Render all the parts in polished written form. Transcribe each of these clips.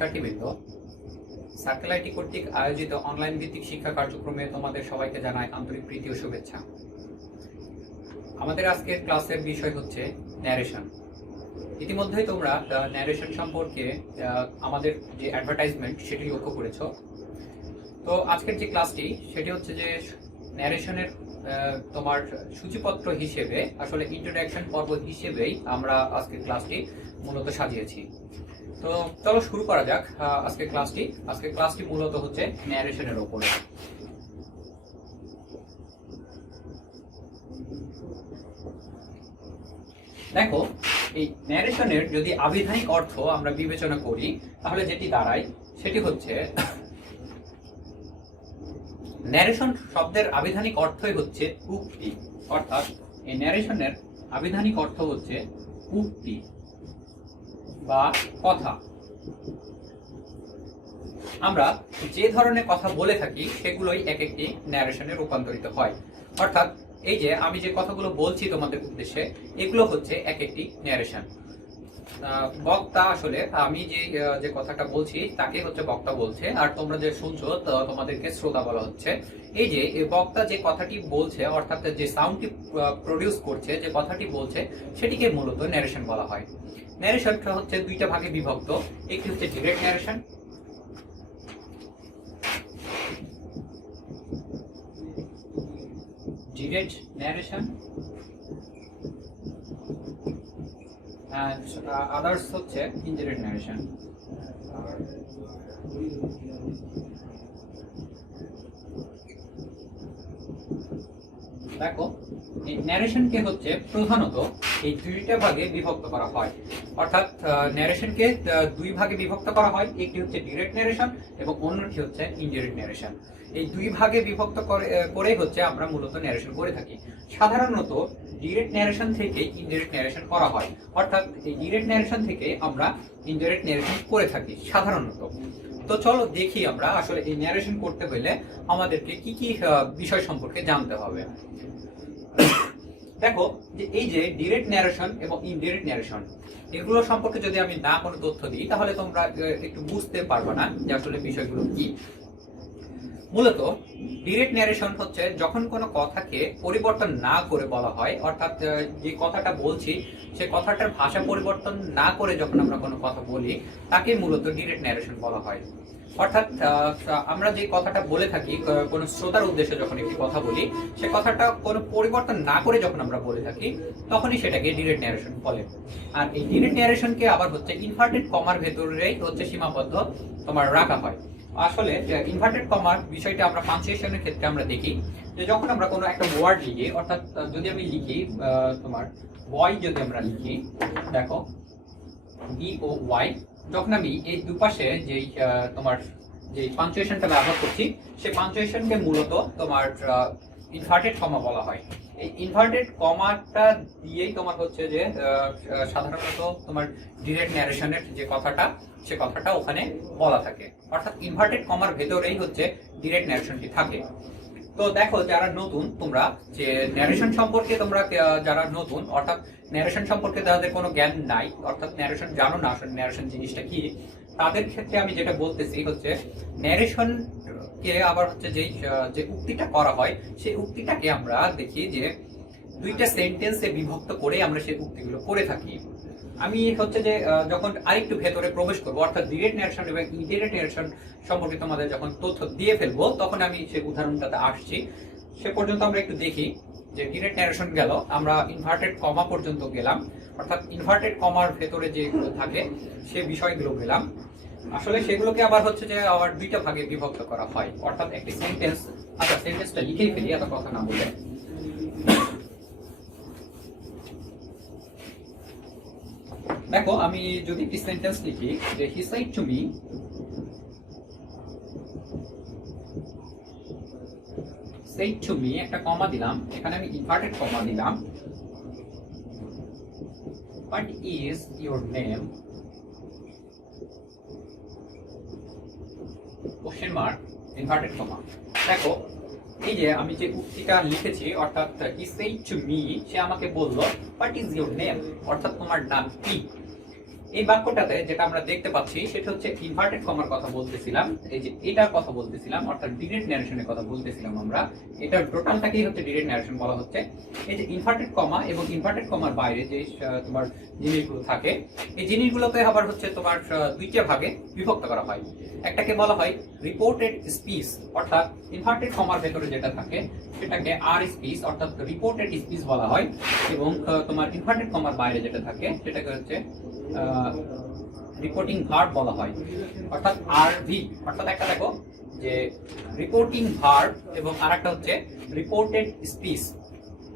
শিক্ষার্থীবৃন্দ, circle IT কর্তৃক আয়োজিত অনলাইন ভিত্তিক শিক্ষা কার্যক্রমে তোমাদের সবাইকে জানাই আন্তরিক প্রীতি ও শুভেচ্ছা। আমাদের আজকের ক্লাসের বিষয় হচ্ছে ন্যারেশন। ইতিমধ্যেই তোমরা ন্যারেশন সম্পর্কে আমাদের যে অ্যাডভার্টাইজমেন্ট সেটি লক্ষ্য করেছো। তো আজকের যে ক্লাসটি সেটি হচ্ছে যে ন্যারেশনের তোমার সূচিপত্র হিসেবে, আসলে ইন্ট্রোডাকশন পর্ব হিসেবেই আমরা আজকের ক্লাসটি মূলত সাজিয়েছি। তো চলো শুরু করা যাক আজকের ক্লাসটি মূলত হচ্ছে ন্যারেশনের উপরে। দেখো, এই ন্যারেশনের যদি আবিধানিক অর্থ আমরা বিবেচনা করি তাহলে যেটি দাঁড়ায় সেটি হচ্ছে ন্যারেশন শব্দের আবিধানিক অর্থই হচ্ছে উক্তি, অর্থাৎ এই ন্যারেশনের আবিধানিক অর্থ হচ্ছে উক্তি বা কথা। আমরা যে ধরনের কথা বলে থাকি সেগুলোই এক একটি ন্যারেশনে রূপান্তরিত হয়। অর্থাৎ এই যে আমি যে কথাগুলো বলছি তোমাদের উদ্দেশ্যে, এগুলো হচ্ছে এক একটি ন্যারেশন। বক্তা, আসলে আমি যে কথাটা বলছি তাকে হচ্ছে বক্তা বলছে, আর তোমরা যে শুনছো তোমাদেরকে শ্রোতা বলা হচ্ছে। এই যে বক্তা যে কথাটি বলছে, অর্থাৎ যে সাউন্ডটি প্রডিউস করছে, যে কথাটি বলছে, সেটিকে মূলত ন্যারেশন বলা হয়। ন্যারেশনটা হচ্ছে দুইটা ভাগে বিভক্ত। একটি হচ্ছে ডিরেক্ট ন্যারেশন, and others হচ্ছে indirect narration। দেখো, এই ন্যারেশনকে হচ্ছে প্রধানত এই দুইটা ভাগে বিভক্ত করা হয়। অর্থাৎ ন্যারেশনকে দুই ভাগে বিভক্ত করা হয়। একটি হচ্ছে ডিরেক্ট ন্যারেশন এবং অন্যটি হচ্ছে ইনডিরেক্ট ন্যারেশন। এই দুই ভাগে বিভক্ত করে হচ্ছে আমরা মূলত ন্যারেশন করে থাকি। সাধারণত ডিরেক্ট ন্যারেশন থেকে ইনডিরেক্ট ন্যারেশন করা হয়, অর্থাৎ এই ডিরেক্ট ন্যারেশন থেকে আমরা ইনডিরেক্ট ন্যারেশন করে থাকি সাধারণত। তো চলো দেখি আমরা আসলে এই ন্যারেশন করতে হলে আমাদেরকে কি কি বিষয় সম্পর্কে জানতে হবে। দেখো, যে এই যে ডিরেক্ট ন্যারেশন এবং ইনডিরেক্ট ন্যারেশন, এগুলো সম্পর্কে যদি আমি না কোনো তথ্য দিই তাহলে তোমরা একটু বুঝতে পারবে না যে আসলে বিষয়গুলো কি। মূলত ডিরেক্ট ন্যারেশন হচ্ছে যখন কোনো কথাকে পরিবর্তন না করে বলা হয়, অর্থাৎ যে কথাটা বলছি সে কথাটার ভাষা পরিবর্তন না করে যখন আমরা কোনো কথা বলি তাকে মূলত ডিরেক্ট ন্যারেশন বলা হয়। অর্থাৎ আমরা যে কথাটা বলে থাকি কোনো শ্রোতার উদ্দেশ্যে, যখন একটি কথা বলি সে কথাটা কোনো পরিবর্তন না করে যখন আমরা বলে থাকি তখনই সেটাকে ডিরেক্ট ন্যারেশন বলে। আর এই ডিরেক্ট ন্যারেশনকে আবার হচ্ছে ইনভার্টেড কমার ভেতরেই হচ্ছে সীমাবদ্ধ তোমার রাখা হয়। আসলে ইনভার্টেড কমার বিষয়টা আমরা পাঞ্চুয়েশনের ক্ষেত্রে আমরা দেখি যে যখন আমরা কোনো একটা ওয়ার্ড লিখি, অর্থাৎ যদি আমি লিখি তোমার বয়, যদি আমরা লিখি, দেখো BOY, যখন আমি এই দুপাশে যেই তোমার যে পাঞ্চুয়েশনটা ব্যবহার করছি সেই পাঞ্চুয়েশনকে মূলত তোমার ইনভার্টেড কমা বলা হয়। এই ইনভার্টেড কমাটা দিয়েই তোমার হচ্ছে যে সাধারণত তোমার ডিরেক্ট ন্যারেশনের যে কথাটা সে কথাটা ওখানে বলা থাকে। অর্থাৎ ইনভার্টেড কমার ভেতরেই হচ্ছে ডিরেক্ট ন্যারেশনটি থাকে। তো দেখো, যারা নতুন, তোমরা যে ন্যারেশন সম্পর্কে তোমরা যারা নতুন, অর্থাৎ ন্যারেশন সম্পর্কে যাদের কোনো জ্ঞান নাই, অর্থাৎ ন্যারেশন জানো না আসলে ন্যারেশন জিনিসটা কি, তাদের ক্ষেত্রে আমি যেটা বলতেছি হচ্ছে ন্যারেশন কে আবার হচ্ছে যে উক্তিটা করা হয় সেই উক্তিটাকে আমরা দেখি যে দুইটা সেন্টেন্সে বিভক্ত করে আমরা সেই উক্তিগুলো করে থাকি। আমি হচ্ছে যে যখন আরেকটু ভেতরে প্রবেশ করবো, অর্থাৎ ডিরেক্ট ন্যারেশন এবং ইনডিরেক্ট ন্যারেশন সম্পর্কে তোমাদের যখন তথ্য দিয়ে ফেলবো তখন আমি সেই উদাহরণটাতে আসছি। সে পর্যন্ত আমরা একটু দেখি যে ডিরেক্ট ন্যারেশন গেল, আমরা ইনভার্টেড কমা পর্যন্ত গেলাম, অর্থাৎ ইনভার্টেড কমার ভেতরে যেগুলো থাকে সে বিষয়গুলো গেলাম। আসলে সেগুলোকে আবার হচ্ছে যে আবার দুইটা ভাগে বিভক্ত করা হয়। অর্থাৎ একটি সেন্টেন্স, আচ্ছা সেন্টেন্সটা লিখেই ফেলি এত কথা না বলে। দেখো, আমি যদি একটি সেন্টেন্স লিখি যে he said to me, said to me একটা কমা দিলাম, এখানে আমি ইনভার্টেড কমা দিলাম, what is your name, question mark, inverted comma. দেখো, এই যে আমি যে উক্তিটা লিখেছি, অর্থাৎ হি সেড টু মি, সে আমাকে বলল হোয়াট ইজ ইওর নেম, অর্থাৎ তোমার নাম কি। এই বাক্যটাতে যেটা আমরা দেখতে পাচ্ছি সেটা হচ্ছে ইনভার্টেড কমার কথা বলতেছিলাম, এই যে এটার কথা বলতেছিলাম, অর্থাৎ ডিরেক্ট ন্যারেশনের কথা বলতেছিলাম আমরা। এটার টোটালটাকেই হচ্ছে ডিরেক্ট ন্যারেশন বলা হচ্ছে। এই যে ইনভার্টেড কমা এবং ইনভার্টেড কমার বাইরে যে তোমার জিনিসগুলো থাকে, এই জিনিসগুলোকে আবার হচ্ছে তোমার দুইটা ভাগে বিভক্ত করা হয়। একটাকে বলা হয় রিপোর্টেড স্পিচ, অর্থাৎ ইনভার্টেড কমার ভেতরে যেটা থাকে সেটাকে আর স্পিচ অর্থাৎ রিপোর্টেড স্পিচ বলা হয়, এবং তোমার ইনভার্টেড কমার বাইরে যেটা থাকে সেটাকে হচ্ছে রিপোর্টিং ভার্ব বলা হয়, অর্থাৎ আরভি। অর্থাৎ একটা দেখো যে রিপোর্টিং ভার্ব এবং আরেকটা হচ্ছে রিপোর্টেড স্পিচ।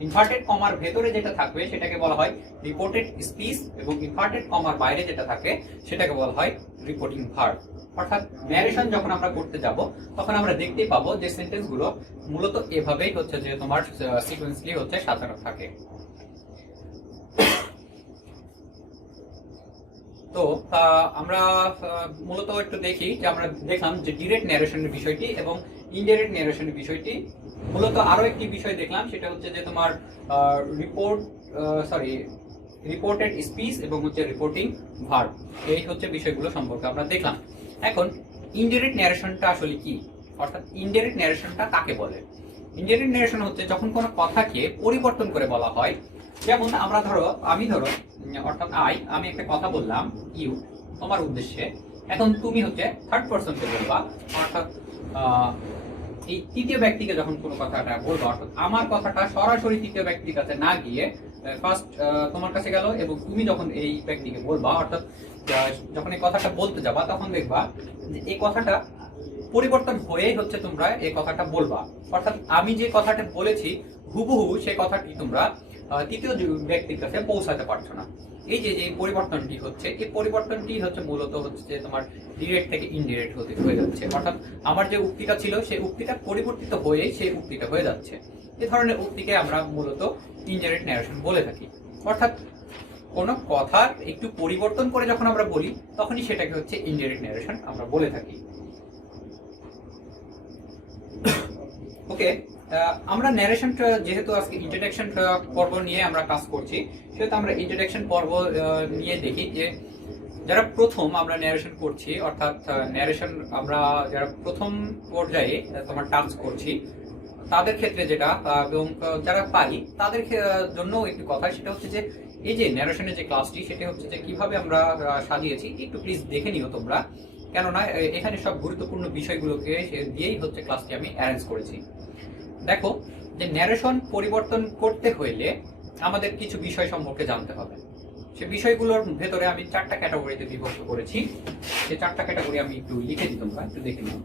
ইনভার্টেড কমার ভেতরে যেটা থাকবে সেটাকে বলা হয় রিপোর্টেড স্পিচ, এবং ইনভার্টেড কমার বাইরে যেটা থাকে সেটাকে বলা হয় রিপোর্টিং ভার্ব। অর্থাৎ ন্যারেশন যখন আমরা করতে যাব তখন আমরা দেখতেই পাবো যে সেন্টেন্স গুলো মূলত এভাবেই হচ্ছে যে তোমার সিকোয়েন্সলি হচ্ছে সাজানো থাকে। তো আমরা মূলত একটু দেখি যে আমরা দেখলাম যে ডিরেক্ট ন্যারেশনের বিষয়টি এবং ইনডাইরেক্ট ন্যারেশনের বিষয়টি। মূলত আরো একটি বিষয় দেখলাম, সেটা হচ্ছে যে তোমার রিপোর্টেড স্পিচ এবং হচ্ছে রিপোর্টিং ভার্ব। এই হচ্ছে বিষয়গুলো সম্পর্কে আমরা দেখলাম। এখন ইনডাইরেক্ট ন্যারেশনটা আসলে কি, অর্থাৎ ইনডাইরেক্ট ন্যারেশনটা কাকে বলে? ইনডাইরেক্ট ন্যারেশন হচ্ছে যখন কোনো কথাকে পরিবর্তন করে বলা হয়। যেমন আমরা আমি অর্থাৎ আমি একটা কথা বললাম ইউ তোমার উদ্দেশ্যে, এখন তুমি হচ্ছে থার্ড পারসনকে বলবা, অর্থাৎ এই তৃতীয় ব্যক্তিকে যখন কোনো কথাটা বলবো, অর্থাৎ আমার কথাটা সরাসরি তৃতীয় ব্যক্তির কাছে না গিয়ে ফার্স্ট তোমার কাছে গেল, এবং তুমি যখন এই ব্যক্তিকে বলবা, অর্থাৎ যখন এই কথাটা বলতে যাবা তখন দেখবা যে এই কথাটা পরিবর্তন হয়েই হচ্ছে তোমরা এই কথাটা বলবা। অর্থাৎ আমি যে কথাটা বলেছি হুবহু সেই কথাটি তোমরা তৃতীয় ব্যক্তির কাছে পৌঁছাতে পারছো না। এই যে যে পরিবর্তনটি হচ্ছে, এই পরিবর্তনটি হচ্ছে মূলত হচ্ছে যে তোমার ডিরেক্ট থেকে ইনডিরেক্ট হয়ে যাচ্ছে। অর্থাৎ আমার যে উক্তিটা ছিল সেই উক্তিটা পরিবর্তিত হয়ে সেই উক্তিটা হয়ে যাচ্ছে। এই ধরনের উক্তিকে আমরা মূলত ইনডিরেক্ট ন্যারেশন বলে থাকি। অর্থাৎ কোন কথার একটু পরিবর্তন করে যখন আমরা বলি তখনই সেটাকে হচ্ছে ইনডিরেক্ট ন্যারেশন আমরা বলে থাকি। ওকে, আমরা ন্যারেশন যেহেতু আজকে ইন্ট্রোডাকশন পর্ব নিয়ে আমরা কাজ করছি, সেহেতু আমরা ইন্ট্রোডাকশন পর্ব নিয়ে দেখি যে যারা প্রথম আমরা ন্যারেশন করছি, অর্থাৎ ন্যারেশন আমরা যারা প্রথম পর্যায়ে তোমার টাচ করছি তাদের ক্ষেত্রে যেটা, এবং যারা পারি তাদের জন্য একটু কথা, সেটা হচ্ছে যে এই যে ন্যারেশনের যে ক্লাসটি সেটা হচ্ছে যে কিভাবে আমরা সাজিয়েছি একটু প্লিজ দেখে নিও তোমরা, কেননা এখানে সব গুরুত্বপূর্ণ বিষয়গুলোকে দিয়েই হচ্ছে ক্লাসটি আমি অ্যারেঞ্জ করেছি। দেখো যে ন্যারেশন পরিবর্তন করতে হইলে আমাদের কিছু বিষয় সম্পর্কে জানতে হবে। সে বিষয়গুলোর ভেতরে আমি 4টা ক্যাটাগরিতে বিভক্ত করেছি। সেই 4টা ক্যাটাগরি আমি একটু লিখে দিই, তোমরা একটু দেখে নিও।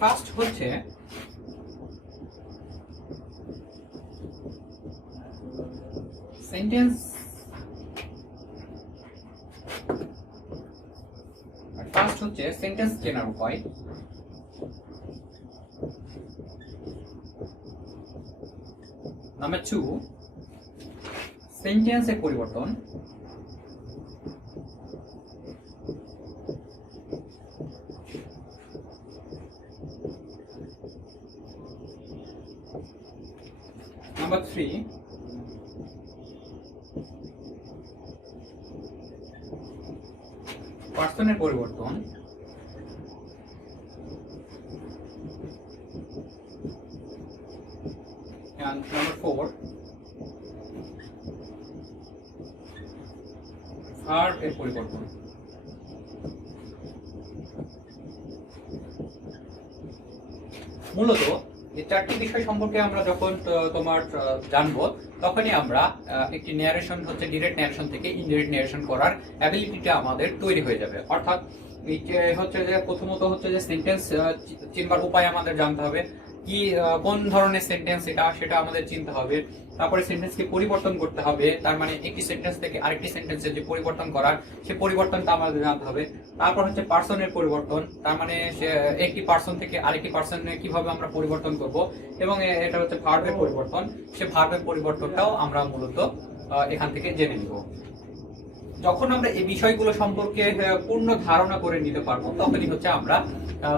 ফার্স্ট হচ্ছে সেন্টেন্স, ফার্স্ট হচ্ছে সেন্টেন্স চেনার উপায়। নাম্বার 2 সেন্টেন্সের পরিবর্তন। নাম্বার 3 পার্সনের পরিবর্তন। And number 4 ভার্ব এর পরিবর্তন। মূলত এই 4টি বিষয় সম্পর্কে আমরা যখন তোমার জানবো তখনই আমরা একটি ন্যারেশন হচ্ছে ডিরেক্ট ন্যারেশন থেকে ইনডিরেক্ট ন্যারেশন করার অ্যাবিলিটিটা আমাদের তৈরি হয়ে যাবে। অর্থাৎ হচ্ছে যে প্রথমত হচ্ছে যে সেন্টেন্স চিনবার উপায় আমাদের জানতে হবে, কি কোন ধরনের সেন্টেন্স এটা সেটা আমাদের চিনতে হবে। তারপরে সেন্টেন্সকে পরিবর্তন করতে হবে, তার মানে একটি সেন্টেন্স থেকে আরেকটি সেন্টেন্সে যে পরিবর্তন করার সেই পরিবর্তনটা আমাদের জানতে হবে। তারপর হচ্ছে পার্সনের পরিবর্তন, তার মানে একটি পার্সন থেকে আরেকটি পার্সনে কিভাবে আমরা পরিবর্তন করব, এবং এটা হচ্ছে ভার্বের পরিবর্তন, সে ভার্বের পরিবর্তনটাও আমরা মূলত এখান থেকে জেনে নিব। যখন আমরা এই বিষয়গুলো সম্পর্কে পূর্ণ ধারণা করে নিতে পারবো তখনই হচ্ছে আমরা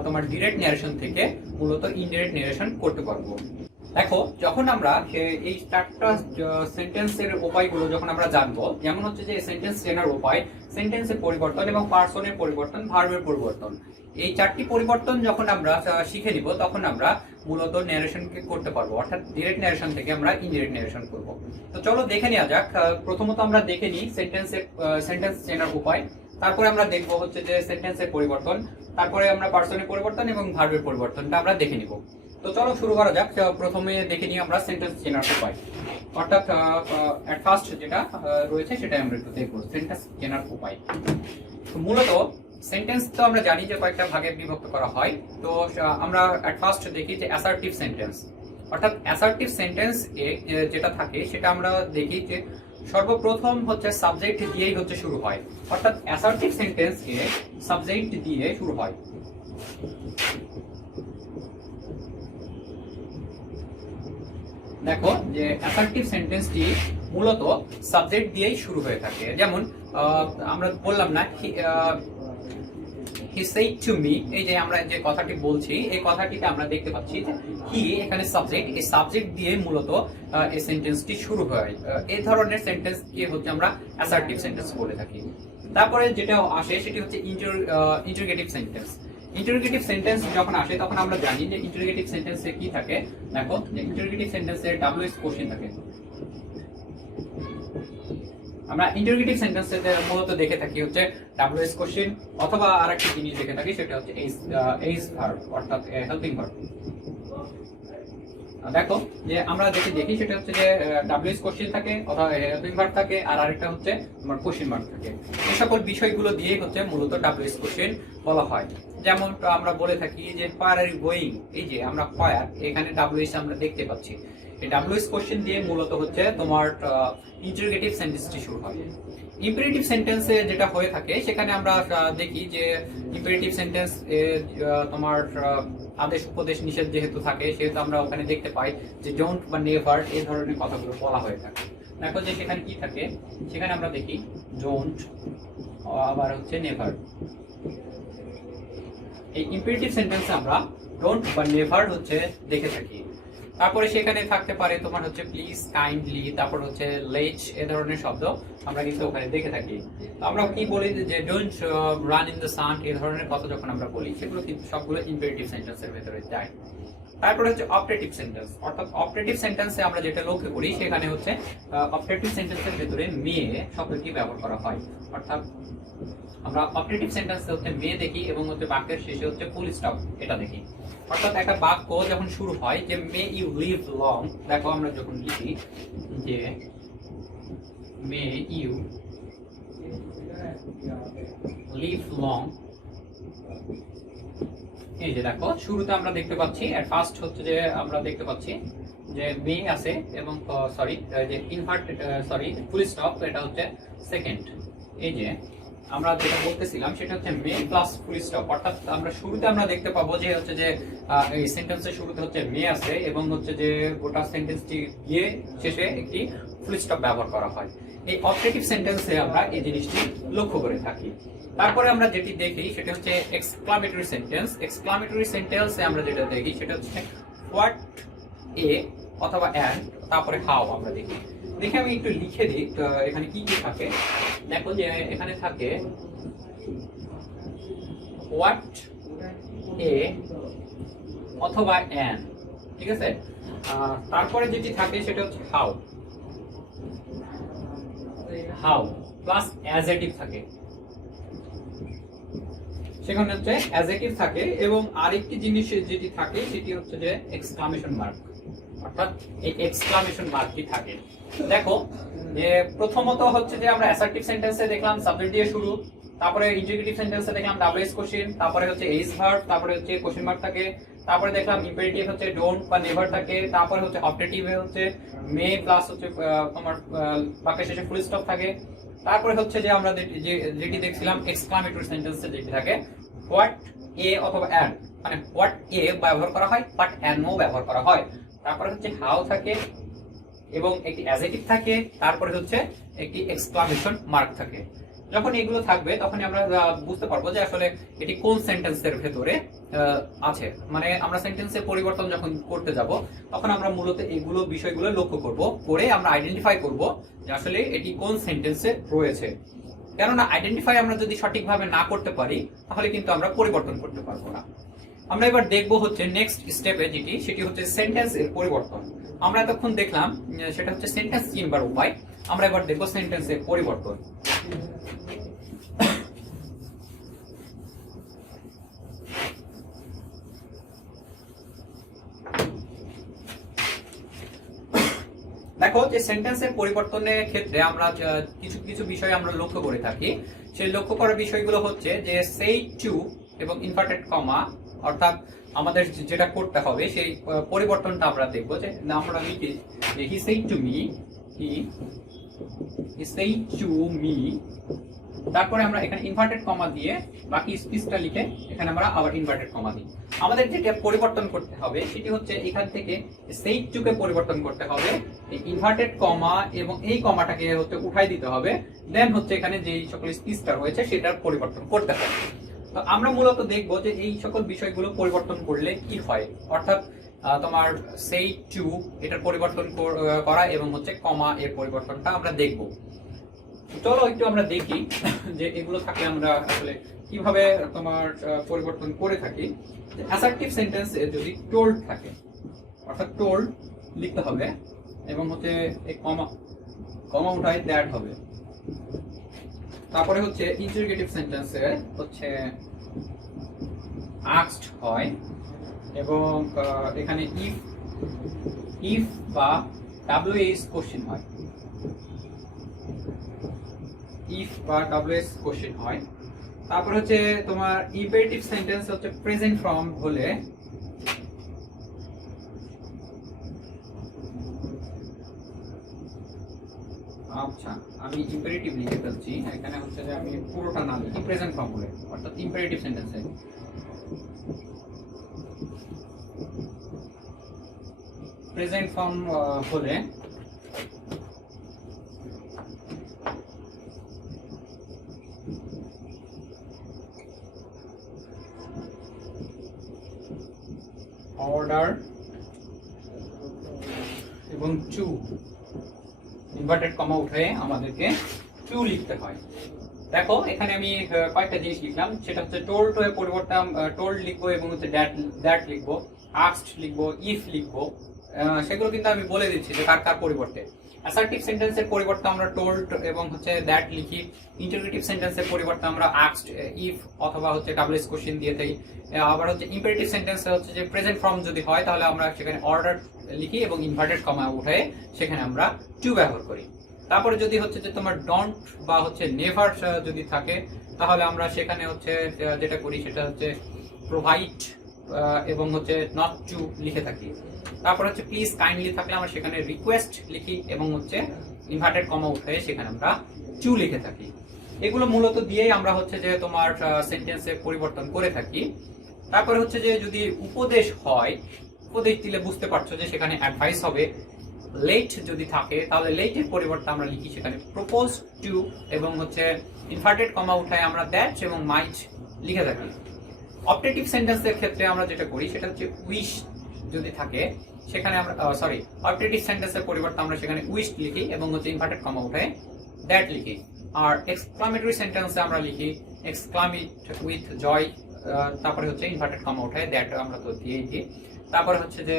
তোমার ডিরেক্ট ন্যারেশন থেকে মূলত ইনডিরেক্ট ন্যারেশন করতে পারবো। দেখো, যখন আমরা এই চারটা সেন্টেন্সের উপায়গুলো যখন আমরা জানবো, যেমন হচ্ছে যে সেন্টেন্স চেনার উপায়, সেন্টেন্সের পরিবর্তন এবং পার্সনের পরিবর্তন, ভার্বের পরিবর্তন, এই চারটি পরিবর্তন যখন আমরা শিখে নিব, তখন আমরা মূলত ন্যারেশনকে করতে পারবো, অর্থাৎ ডিরেক্ট ন্যারেশন থেকে আমরা ইনডিরেক্ট ন্যারেশন করব। তো চলো দেখে নেওয়া যাক। প্রথমত আমরা দেখে নিই সেন্টেন্স চেনার উপায়, তারপরে আমরা দেখবো হচ্ছে যে সেন্টেন্সের পরিবর্তন, তারপরে আমরা পার্সনের পরিবর্তন এবং ভার্বের পরিবর্তনটা আমরা দেখে নিব। তো চলো শুরু করা যাক। প্রথমে দেখে নিই আমরা সেন্টেন্স চেনার উপায়, অর্থাৎ এট ফার্স্ট যেটা রয়েছে সেটাই আমরা একটু দেখবো, সেন্টেন্স চেনার উপায়। মূলত সেন্টেন্স তো আমরা জানি যে কয়েকটা ভাগে বিভক্ত করা হয়। তো আমরা এট ফার্স্ট দেখি যে অ্যাসার্টিভ সেন্টেন্স, অর্থাৎ অ্যাসার্টিভ সেন্টেন্স যেটা থাকে সেটা আমরা দেখি যে সর্বপ্রথম হচ্ছে সাবজেক্ট দিয়েই হচ্ছে শুরু হয়, অর্থাৎ অ্যাসার্টিভ সেন্টেন্স সাবজেক্ট দিয়ে শুরু হয়। দেখো যে অ্যাসার্টিভ সেন্টেন্সটি মূলত সাবজেক্ট দিয়েই শুরু হয়ে থাকে। যেমন আমরা বললাম না he said to me, এই যে আমরা যে কথাটি বলছি এই কথাটিতে আমরা দেখতে পাচ্ছি যে হি এখানে সাবজেক্ট, এই সাবজেক্ট দিয়ে মূলত এই সেন্টেন্সটি শুরু হয়। এই ধরনের সেন্টেন্স কে হচ্ছে আমরা অ্যাসার্টিভ সেন্টেন্স বলে থাকি। তারপরে যেটা আসে সেটি হচ্ছে ইন্টারোগেটিভ সেন্টেন্স। ইন্টারোগেটিভ সেন্টেন্স যখন আসে তখন আমরা জানি যে ইন্টারোগেটিভ সেন্টেন্সে কি থাকে। দেখো যে ইন্টারোগেটিভ সেন্টেন্সে ডাব্লিউএস কোশ্চেন থাকে। আমরা ইন্টারোগেটিভ সেন্টেন্সে মূলত দেখে থাকি হচ্ছে ডাব্লিউএস কোশ্চেন, অথবা আরেকটি জিনিস দেখে থাকি সেটা হচ্ছে এইস ভার্ব, অর্থাৎ হেল্পিং ভার্ব। দেখো যে আমরা দেখি সেটা হচ্ছে যে ডাব্লিউএস কোশ্চেন থাকে অথবা হেল্পিং ভার্ব থাকে, আর আরেকটা হচ্ছে তোমার কোশ্চেন মার্ক থাকে। এই সকল বিষয়গুলো দিয়ে হচ্ছে মূলত ডাব্লিউএস কোশ্চেন বলা হয়। যেমন আমরা বলে থাকি যে হোয়ার আর ইউ গোয়িং, এই যে আমরা হোয়ার এখানে ডাব্লিউএস আমরা দেখতে পাচ্ছি, এই ডাব্লিউএস কোশ্চেন দিয়ে মূলত হচ্ছে তোমার ইন্টারোগেটিভ সেন্টেন্সটি শুরু হয়। ইম্পারেটিভ সেন্টেন্সে যেটা হয়ে থাকে সেখানে আমরা দেখি যে ইম্পারেটিভ সেন্টেন্স তোমার আদেশ উপদেশ নিষেধ যেহেতু থাকে সেহেতু আমরা ওখানে দেখতে পাই যে ডোন্ট বা নেভার এই ধরনের কথাগুলো বলা হয়ে থাকে। দেখো যে সেখানে কি থাকে, সেখানে আমরা দেখি ডোন্ট, আবার হচ্ছে নেভার। এই ইম্পারেটিভ সেন্টেন্সে আমরা ডোন্ট বা নেভার হচ্ছে দেখে থাকি। তারপরে সেখানে থাকতে পারে তোমার হচ্ছে প্লিজ, কাইন্ডলি, তারপর হচ্ছে লেট, এ ধরনের শব্দ আমরা কিন্তু ওখানে দেখে থাকি। আমরা কি বলি যে don't run in the sun, এই ধরনের কথা যখন আমরা বলি সেগুলো কিন্তু সবগুলো ইম্পারেটিভ সেন্টেন্সের ভেতরে যায়। তারপরে হচ্ছে অপারেটিভ সেন্টেন্স, অর্থাৎ অপারেটিভ সেন্টেন্সে আমরা যেটা লক্ষ্য করি সেখানে হচ্ছে অপারেটিভ সেন্টেন্সের ভেতরে মে শব্দটি ব্যবহার করা হয়। অর্থাৎ আমরা অপারেটিভ সেন্টেন্সে হচ্ছে মে দেখি এবং হচ্ছে বাক্যের শেষে হচ্ছে ফুল স্টপ এটা দেখি। অর্থাৎ একটা বাক্য যখন শুরু হয় যে মে ইউ লিভ লং, দেখো আমরা যখন লিখি যে মে ইউ লিভ লং, এই যে দেখো শুরুতে আমরা দেখতে পাচ্ছি এট ফার্স্ট হচ্ছে যে আমরা দেখতে পাচ্ছি যে মে আছে এবং যে ইনভার্টেড ফুল স্টপ, এটা হচ্ছে সেকেন্ড। এই যে আমরা যেটা বলতেছিলাম সেটা হচ্ছে মে প্লাস ফুল স্টপ, অর্থাৎ আমরা শুরুতে আমরা দেখতে পাবো যে হচ্ছে যে এই সেন্টেন্সের শুরুতে হচ্ছে মে আছে এবং হচ্ছে যে গোটা সেন্টেন্সটি দিয়ে শেষে একটি ফুল স্টপ ব্যবহার করা হয়। এই অপারেটিভ সেন্টেন্সে আমরা এই জিনিসটি লক্ষ্য করে থাকি। তারপরে আমরা যেটি দেখি সেটা হচ্ছে এক্সক্লামেটরি সেন্টেন্স। এক্সক্লামেটরি সেন্টেন্সে আমরা যেটা দেখি সেটা হচ্ছে হোয়াট, এ অথবা অ্যান্ড, তারপরে হাউ আমরা দেখি। দেখে আমি একটু লিখে দিই এখানে কি কি থাকে। দেখো যে এখানে থাকে হোয়াট, এ অথবা অ্যান্ড, ঠিক আছে। তারপরে যেটি থাকে সেটা হচ্ছে হাউ, হাউ প্লাস অ্যাডজেক্টিভ থাকে, সেখানে হচ্ছে অ্যাডজেক্টিভ থাকে এবং আরেকটি জিনিস যেটি থাকে সেটি হচ্ছে যে এক্সক্লামেশন মার্ক, অর্থাৎ এই এক্সক্লামেশন মার্কটি থাকে। দেখো যে প্রথমত হচ্ছে যে আমরা অ্যাসার্টিভ সেন্টেন্সে দেখলাম সাবজেক্ট দিয়ে শুরু, তারপরে ইন্টারোগেটিভ সেন্টেন্সে দেখলাম ডাব্লিউএস কোশ্চেন, তারপরে হচ্ছে এইস ভার্ব, তারপরে হচ্ছে কোশ্চেন মার্ক থাকে, তারপরে দেখলাম ইম্পারেটিভ হচ্ছে ডোন্ট বা নেভার থাকে, তারপরে হচ্ছে অপারেটিভে হচ্ছে মে প্লাস হচ্ছে তোমার বাক্যের শেষে ফুল স্টপ থাকে। তারপরে হচ্ছে যে আমরা যেটি দেখছিলাম এক্সক্লামেটরি সেন্টেন্সে যেটি থাকে হোয়াট, এ অথবা অ্যান্ড, মানে হোয়াট এ ব্যবহার করা হয়, হোয়াট অ্যান্ড নো ব্যবহার করা হয়। তারপরে হচ্ছে হাউ থাকে এবং একটি অ্যাডজেক্টিভ থাকে, তারপরে হচ্ছে একটি এক্সক্লামেশন মার্ক থাকে। যখন এগুলো থাকবে তখন আমরা বুঝতে পারবো যে আসলে এটি কোন সেন্টেন্সের ভেতরে আছে, মানে আমরা সেন্টেন্সের পরিবর্তন যখন করতে যাব তখন আমরা মূলত এগুলো বিষয়গুলো লক্ষ্য করব, করে আমরা আইডেন্টিফাই করব যে আসলে এটি কোন সেন্টেন্সে রয়েছে। কেননা আইডেন্টিফাই আমরা যদি সঠিকভাবে না করতে পারি তাহলে কিন্তু আমরা পরিবর্তন করতে পারবো না। আমরা এবার দেখব হচ্ছে নেক্সট স্টেপে যেটি, সেটি হচ্ছে সেন্টেন্স এর পরিবর্তন। আমরা এতক্ষণ দেখলাম সেটা হচ্ছে সেন্টেন্স চিনবার উপায়, আমরা এবার দেখব সেন্টেন্সের পরিবর্তন। দেখো যে সেন্টেন্সের পরিবর্তনের ক্ষেত্রে আমরা কিছু কিছু বিষয় আমরা লক্ষ্য করে থাকি। সেই লক্ষ্য করার বিষয়গুলো হচ্ছে যে সেই টু এবং ইনভার্টেড কমা, অর্থাৎ আমাদের যেটা করতে হবে সেই পরিবর্তনটা আমরা দেখবো। যে আমরা লিখি যে he said to me, he said to me, তারপরে আমরা এখানে ইনভার্টেড কমা দিয়ে বাকি স্পেসটা লিখে এখানে আমরা আবার ইনভার্টেড কমা দিই। আমাদের যেটা পরিবর্তন করতে হবে সেটি হচ্ছে এখান থেকে সেই টুকে পরিবর্তন করতে হবে, এই ইনভার্টেড কমা এবং এই কমাটাকে হচ্ছে উঠাই দিতে হবে, দেন হচ্ছে এখানে যে সকল স্পেসটা রয়েছে সেটার পরিবর্তন করতে হবে। তো আমরা মূলত দেখব যে এই সকল বিষয়গুলো পরিবর্তন করলে কি হয়, অর্থাৎ তোমার সেই টু এটার পরিবর্তন করা এবং হচ্ছে কমা এর পরিবর্তনটা আমরা দেখব। চলো একটু আমরা দেখি যে এগুলো থাকলে আমরা আসলে কিভাবে তোমার পরিবর্তন করে থাকি। অ্যাসার্টিভ সেন্টেন্স যদি টোল্ড থাকে, অর্থাৎ টোল্ড লিখতে হবে এবং হচ্ছে এই কমা উঠাই দ্যাট হবে। তারপরে হচ্ছে ইন্টারোগেটিভ সেন্টেন্সে হচ্ছে আস্কড হয় এবং এখানে ইফ বা ডাব্লিউএইচ কোশ্চেন হয়, ইফ বা ডাব্লিউএইচ কোশ্চেন হয়। তারপর হচ্ছে তোমার ইম্পারেটিভ সেন্টেন্স হচ্ছে প্রেজেন্ট ফর্ম হলে আচ্ছা আমি ইম্পারেটিভ লিখে ফেলছি, এখানে হচ্ছে যে আমি পুরোটা না লিখি, প্রেজেন্ট ফর্ম হলে অর্থাৎ ইম্পারেটিভ সেন্টেন্সে প্রেজেন্ট ফর্ম হলে অর্ডার এবং টু ইনভার্টেড কমা উঠে আমাদেরকে টু লিখতে হয়। দেখো এখানে আমি কয়েকটা জিনিস লিখলাম, সেটা হচ্ছে টোল্ড হয়ে পরিবর্তন টোল্ড লিখবো এবং হচ্ছে দ্যাট লিখবো, আস্কড লিখবো, ইফ লিখবো, সেগুলো কিন্তু আমি বলে দিচ্ছি যে কার কার পরিবর্তে। অ্যাসার্টিভ সেন্টেন্সের পরিবর্তে আমরা টোল্ড এবং হচ্ছে দ্যাট লিখি। ইন্টারোগেটিভ সেন্টেন্সের পরিবর্তে আমরা আস্কড, ইফ অথবা হচ্ছে ডাব্লিউএস কোশ্চেন দিয়ে থাকি। আবার হচ্ছে ইম্পারেটিভ সেন্টেন্সে হচ্ছে যে প্রেজেন্ট ফর্ম যদি হয় তাহলে আমরা সেখানে অর্ডার লিখি এবং ইনভার্টেড কমা উঠে সেখানে আমরা টু ব্যবহার করি। তারপরে যদি হচ্ছে যে তোমার ডন্ট বা হচ্ছে নেভার যদি থাকে তাহলে আমরা সেখানে হচ্ছে যেটা করি সেটা হচ্ছে প্রোভাইড এবং হচ্ছে নট টু লিখে থাকি। তারপর হচ্ছে প্লিজ কাইন্ডলি থাকলে আমরা সেখানে রিকোয়েস্ট লিখি এবং হচ্ছে ইনভার্টেড কমা উঠে সেখানে আমরা টু লিখে থাকি। এগুলো মূলত দিয়েই আমরা হচ্ছে যে তোমার সেন্টেন্সে পরিবর্তন করে থাকি। তারপরে হচ্ছে যে যদি উপদেশ হয়, উপদেশ দিলে বুঝতে পারছো যে সেখানে অ্যাডভাইস হবে। লেট যদি থাকে তাহলে লেটের পরিবর্তে আমরা লিখি সেখানে প্রপোজ টু এবং হচ্ছে ইনভার্টেড কমা উঠায় আমরা দ্যাট এবং মাইট লিখে থাকি। অপটেটিভ সেন্টেন্সের ক্ষেত্রে আমরা যেটা করি সেটা হচ্ছে উইশ যদি থাকে সেখানে আমরা অপটেটিভ সেন্টেন্সের পরিবর্তে আমরা সেখানে উইশ লিখি এবং হচ্ছে ইনভার্টেড কমা উঠায় দ্যাট লিখি। আর এক্সক্লামেটরি সেন্টেন্সে আমরা লিখি এক্সক্লামেট উইথ জয়, তারপরে হচ্ছে ইনভার্টেড কমা উঠায় দ্যাট আমরা তো দিয়েই দিই। তারপরে হচ্ছে যে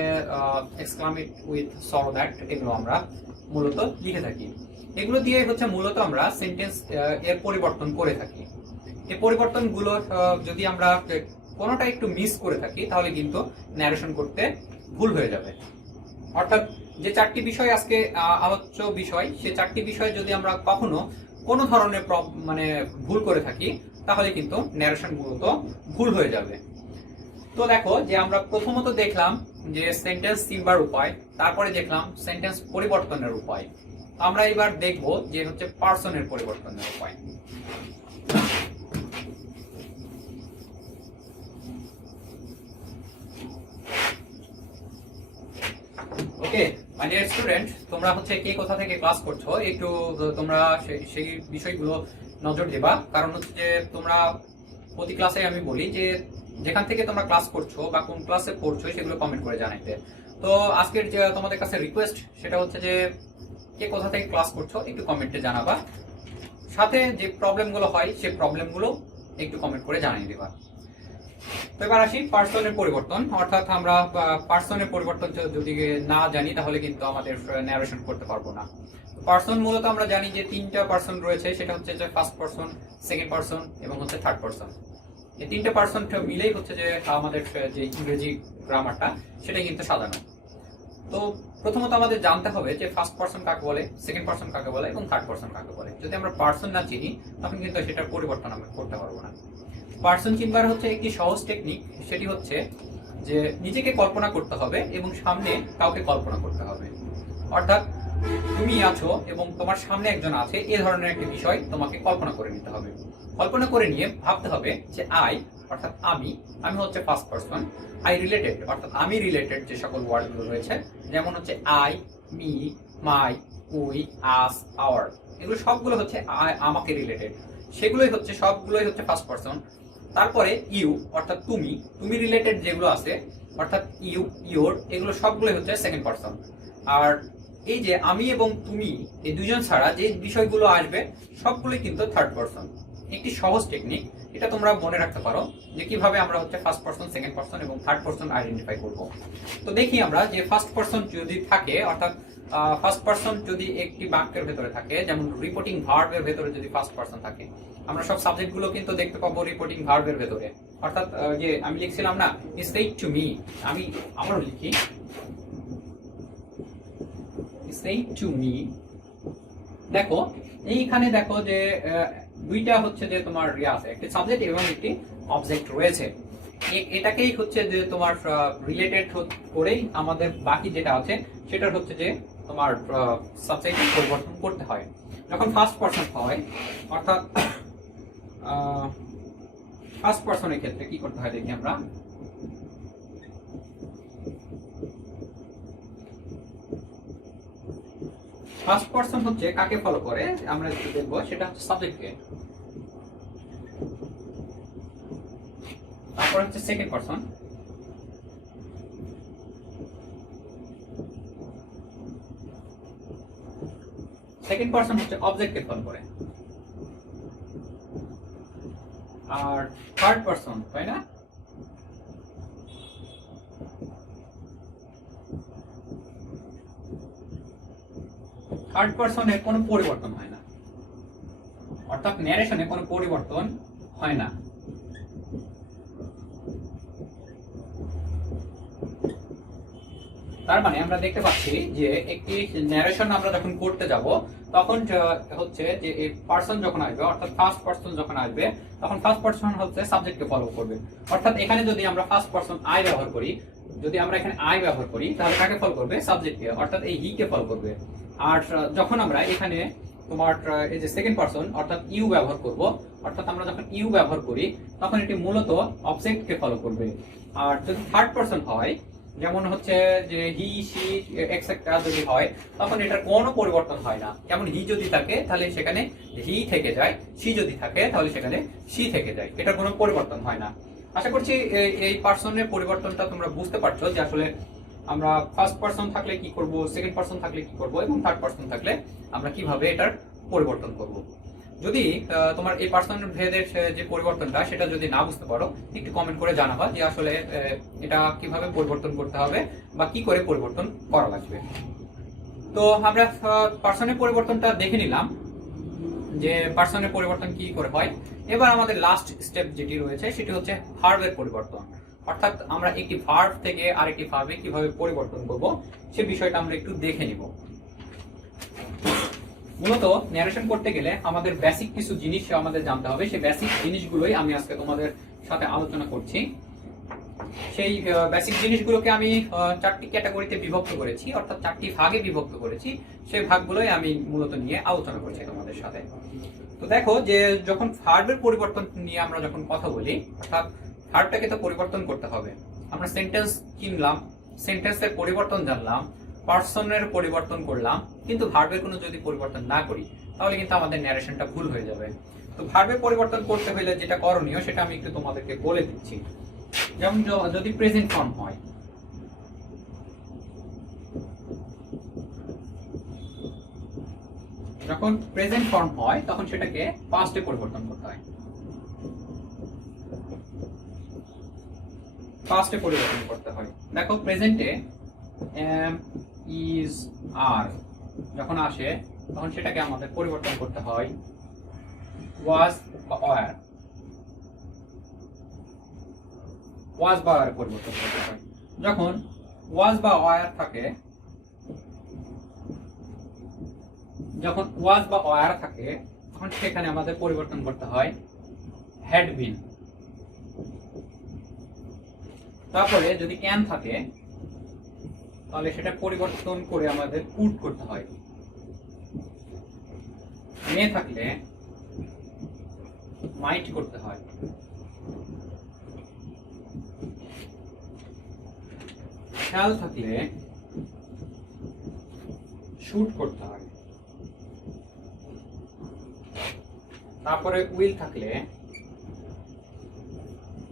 এক্সক্লামেট উইথ সরো দ্যাট, এগুলো আমরা মূলত লিখে থাকি। এগুলো দিয়ে হচ্ছে মূলত আমরা সেন্টেন্স এর পরিবর্তন করে থাকি। এই পরিবর্তনগুলো যদি আমরা কোনোটা একটু মিস করে থাকি তাহলে কিন্তু ন্যারেশন করতে ভুল হয়ে যাবে। অর্থাৎ যে চারটি বিষয় আজকে আলোচ্য বিষয়, সে চারটি বিষয় যদি আমরা কখনো কোনো ধরনের মানে ভুল করে থাকি তাহলে কিন্তু ন্যারেশন মূলত ভুল হয়ে যাবে। তো দেখো যে আমরা প্রথমত দেখলাম যে সেন্টেন্স চিনবার উপায়, তারপরে দেখলাম সেন্টেন্স পরিবর্তনের উপায়। আমরা এবার দেখব যে হচ্ছে পার্সনের পরিবর্তনের উপায়। ওকে মাই ডিয়ার স্টুডেন্ট, তোমরা হচ্ছে কে কোথা থেকে ক্লাস করছো একটু তোমরা সেই বিষয়গুলো নজর দেবা। কারণ হচ্ছে যে তোমরা প্রতি ক্লাসে আমি বলি যে যেখান থেকে তোমরা ক্লাস করছো বা কোন ক্লাসে পড়ছো সেগুলো কমেন্ট করে জানাইতে। তো আজকের যে তোমাদের কাছে রিকোয়েস্ট সেটা হচ্ছে যে কে কোথা থেকে ক্লাস করছো একটু কমেন্টে জানাবা, সাথে যে প্রবলেমগুলো হয় সেই প্রবলেমগুলো একটু কমেন্ট করে জানিয়ে দেবা। তো এবার আসি পার্সনের পরিবর্তন, অর্থাৎ আমরা পার্সনের পরিবর্তন যদি না জানি তাহলে কিন্তু আমাদের ন্যারেশন করতে পারবো না। পার্সন মূলত আমরা জানি যে তিনটা পার্সন রয়েছে, সেটা হচ্ছে যে ফার্স্ট পার্সন, সেকেন্ড পার্সন এবং হচ্ছে থার্ড পার্সন। এই তিনটা পার্সন মিলেই হচ্ছে যে আমাদের যে ইংরেজি গ্রামারটা সেটা কিন্তু সাজানো। তো প্রথমত আমাদের জানতে হবে যে ফার্স্ট পার্সন কাকে বলে, সেকেন্ড পার্সন কাকে বলে এবং থার্ড পার্সন কাকে বলে। যদি আমরা পার্সন না চিনি তখন কিন্তু সেটার পরিবর্তন আমরা করতে পারবো না। পার্সন চিনবার হচ্ছে একটি সহজ টেকনিক, সেটি হচ্ছে যে নিজেকে কল্পনা করতে হবে এবং সামনে কাউকে কল্পনা করতে হবে। অর্থাৎ তুমি আছো এবং তোমার সামনে একজন আছে, এই ধরনের একটি বিষয় তোমাকে কল্পনা করে নিতে হবে। কল্পনা করে নিয়ে ভাবতে হবে যে আই অর্থাৎ আমি হচ্ছে ফার্স্ট পার্সন, আই রিলেটেড অর্থাৎ আমি রিলেটেড যে সকল ওয়ার্ডগুলো রয়েছে, যেমন হচ্ছে I, me, my, we, us, our, এগুলো সবগুলো হচ্ছে আমাকে রিলেটেড, সেগুলোই হচ্ছে সবগুলোই হচ্ছে ফার্স্ট পার্সন। তারপরে ইউ অর্থাৎ তুমি রিলেটেড যেগুলো আছে অর্থাৎ ইউ, ইয়োর, এগুলো সবগুলোই হচ্ছে সেকেন্ড পার্সন। আর এই যে আমি এবং তুমি এই দুজন ছাড়া যে বিষয়গুলো আসবে সবগুলোই কিন্তু থার্ড পার্সন। একটি সহজ টেকনিক, এটা তোমরা মনে রাখতে পারো যে কিভাবে আমরা হচ্ছে ফার্স্ট পার্সন, সেকেন্ড পার্সন এবং থার্ড পার্সন আইডেন্টিফাই করব। তো দেখি আমরা যে ফার্স্ট পার্সন যদি থাকে, অর্থাৎ ফার্স্ট পার্সন যদি একটি বাক্যের ভেতরে থাকে, যেমন রিপোর্টিং ভার্বের ভেতরে যদি ফার্স্ট পার্সন থাকে, আমরা সব সাবজেক্টগুলো কিন্তু দেখতে পাবো রিপোর্টিং ভার্বের ভেতরে। অর্থাৎ যে আমি লিখছিলাম না স্টেট টু মি, আমি আমারও লিখি say to me। দেখো এইখানে দেখো যে দুইটা হচ্ছে যে তোমার আছে, একটি সাবজেক্ট এবং একটি অবজেক্ট রয়েছে। এটাকেই হচ্ছে যে তোমার রিলেটেড করেই আমাদের বাকি যেটা আছে সেটার হচ্ছে যে তোমার সাবজেক্ট পরিবর্তন করতে হয়। যখন ফার্স্ট পার্সন হয়, অর্থাৎ ফার্স্ট পার্সনের ক্ষেত্রে কি করতে হয় দেখি আমরা। ফার্স্ট পার্সন হচ্ছে কাকে ফলো করে আমরা যেটা দেখবো সেটা হচ্ছে সাবজেক্টকে। তারপর হচ্ছে সেকেন্ড পার্সন, সেকেন্ড পার্সন হচ্ছে অবজেক্টকে ফলো করে। আর থার্ড পার্সন, তাই না? থার্ড পার্সনের কোনো পরিবর্তন হয় না, অর্থাৎ ন্যারেশনে কোনো পরিবর্তন হয় না। তার মানে আমরা দেখতে পাচ্ছি যে একটি ন্যারেশন আমরা যখন করতে যাব তখন হচ্ছে যে এই পার্সন যখন আসবে, অর্থাৎ ফার্স্ট পার্সন যখন আসবে, তখন ফার্স্ট পার্সন হচ্ছে সাবজেক্টকে ফলো করবে। অর্থাৎ এখানে যদি আমরা ফার্স্ট পার্সন আই ব্যবহার করি, যদি আমরা এখানে আই ব্যবহার করি তাহলে কাকে ফলো করবে? সাবজেক্টকে, অর্থাৎ এই হি কে ফলো করবে। আর যখন আমরা এখানে তোমার এই যে সেকেন্ড পার্সন অর্থাৎ ইউ ব্যবহার করব, অর্থাৎ আমরা যখন ইউ ব্যবহার করি তখন এটি মূলত অবজেক্টকে ফলো করবে। আর যদি থার্ড পার্সন হয়, যেমন হচ্ছে যে হি, সি, এটসেট্রা যদি হয়, তখন এটার কোনো পরিবর্তন হয় না। যেমন হি যদি থাকে তাহলে সেখানে হি থেকে যায়, সি যদি থাকে তাহলে সেখানে সি থেকে যায়, এটার কোনো পরিবর্তন হয় না। আশা করছি এই পার্সনের পরিবর্তনটা তোমরা বুঝতে পারছো যে আসলে আমরা ফার্স্ট পার্সন থাকলে কি করব, সেকেন্ড পার্সন থাকলে কি করব এবং থার্ড পার্সন থাকলে আমরা কিভাবে এটার পরিবর্তন করব। যদি তোমার এই পার্সন ভেদের যে পরিবর্তনটা সেটা যদি না বুঝতে পারো, একটু কমেন্ট করে জানাবা যে আসলে এটা কিভাবে পরিবর্তন করতে হবে বা কি করে পরিবর্তন করা লাগবে। তো আমরা পার্সনের পরিবর্তনটা দেখে নিলাম যে পার্সনের পরিবর্তন কি করে হয়। এবার আমাদের লাস্ট স্টেপ যেটি রয়েছে সেটি হচ্ছে ভার্বের পরিবর্তন, অর্থাৎ আমরা একটি ভার্ব থেকে আরেকটি ভার্বে কিভাবে পরিবর্তন করব সে বিষয়টা আমরা একটু দেখে নিব। মূলত ন্যারেশন করতে গেলে আমাদের বেসিক কিছু জিনিস আমাদের জানতে হবে, সেই বেসিক জিনিসগুলোই আমি আজকে তোমাদের সাথে আলোচনা করছি। সেই বেসিক জিনিসগুলোকে আমি চারটি ক্যাটাগরিতে বিভক্ত করেছি, অর্থাৎ চারটি ভাগে বিভক্ত করেছি। সেই ভাগগুলোই আমি মূলত নিয়ে আলোচনা করছি তোমাদের সাথে। তো দেখো যে যখন ভার্বের পরিবর্তন নিয়ে আমরা যখন কথা বলি, অর্থাৎ ভার্বটাকে তো পরিবর্তন করতে হবে। আমরা সেন্টেন্স কিনলাম, সেন্টেন্সের পরিবর্তন জানলাম, পার্সনের পরিবর্তন করলাম, কিন্তু ভার্বের কোনো যদি পরিবর্তন না করি তাহলে কিন্তু আমাদের ন্যারেশনটা ভুল হয়ে যাবে। তো ভার্বের পরিবর্তন করতে হলে যেটা করণীয় সেটা আমি একটু তোমাদেরকে বলে দিচ্ছি। যেমন যদি প্রেজেন্ট ফর্ম হয়, যখন প্রেজেন্ট ফর্ম হয় তখন সেটাকে পাস্টে পরিবর্তন করতে হয়। পাস্টে পরিবর্তন করতে হয়। দেখো প্রেজেন্টে am is are যখন আসে তখন সেটাকে আমাদের পরিবর্তন করতে হয় was বা were। was বা were পরিবর্তন করতে হয়। যখন was বা were থাকে, যখন was বা were থাকে তখন সেখানে আমাদের পরিবর্তন করতে হয় had been। তারপরে যদি can থাকে তাহলে সেটা পরিবর্তন করে আমাদের could করতে হয়। may থাকলে might করতে হয়। shall থাকলে should করতে হয়। তারপরে will থাকলে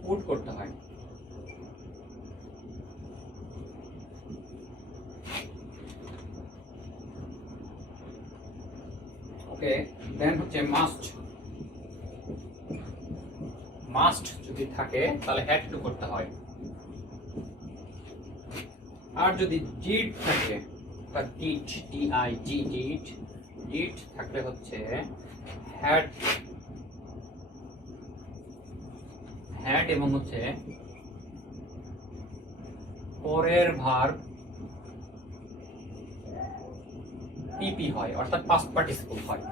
would করতে হয়। ওকে, দেন হচ্ছে মাস্ট। মাস্ট যদি থাকে তাহলে হ্যাড টু করতে হয়। আর যদি ডিড থাকে বা ডিড ডিআইডি ডিড ডিড থাকলে হচ্ছে হ্যাড হ্যাড এবং হচ্ছে পরের ভার্ব পিপি হয়, অর্থাৎ পাস্ট পার্টিসিপল হয়।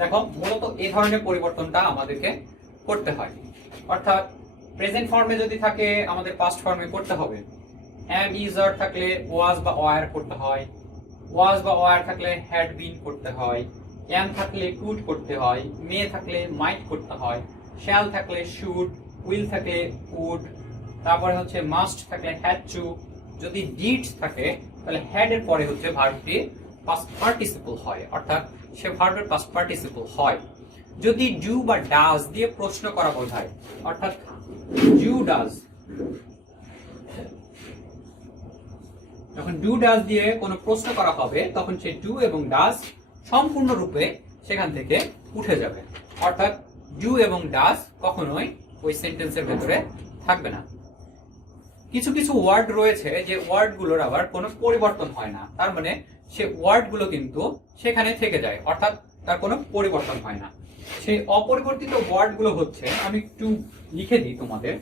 দেখো মূলত এই ধরনের পরিবর্তনটা আমাদেরকে করতে হয়। অর্থাৎ প্রেজেন্ট ফর্মে যদি থাকে আমাদের পাস্ট ফর্মে করতে হবে। am is are থাকলে was বা were করতে হয়। was বা were থাকলে had been করতে হয়। can থাকলে could করতে হয়। may থাকলে might করতে হয়। shall থাকলে should, will থাকলে would, তারপরে হচ্ছে must থাকলে had to। যদি did থাকে তাহলে had এর পরে হচ্ছে ভার্বটি পাস্ট পার্টিসিপল হয়, অর্থাৎ সে ভার্বের পাস্ট পার্টিসিপল হয়। যদি ডু বা ডাজ দিয়ে প্রশ্ন করা বোঝায়, অর্থাৎ ডু ডাজ, যখন ডু ডাজ দিয়ে কোনো প্রশ্ন করা হবে তখন সে ডু এবং ডাজ সম্পূর্ণরূপে সেখান থেকে উঠে যাবে। অর্থাৎ ডু এবং ডাজ কখনোই ওই সেন্টেন্সের ভেতরে থাকবে না। কিছু কিছু ওয়ার্ড রয়েছে যে ওয়ার্ডগুলোর আবার কোনো পরিবর্তন হয় না, তার মানে সে ওয়ার্ডগুলো কিন্তু সেখানে থেকে যায়, অর্থাৎ তার কোনো পরিবর্তন হয় না। সেই অপরিবর্তিত ওয়ার্ডগুলো হচ্ছে, আমি একটু লিখে দিই তোমাদের।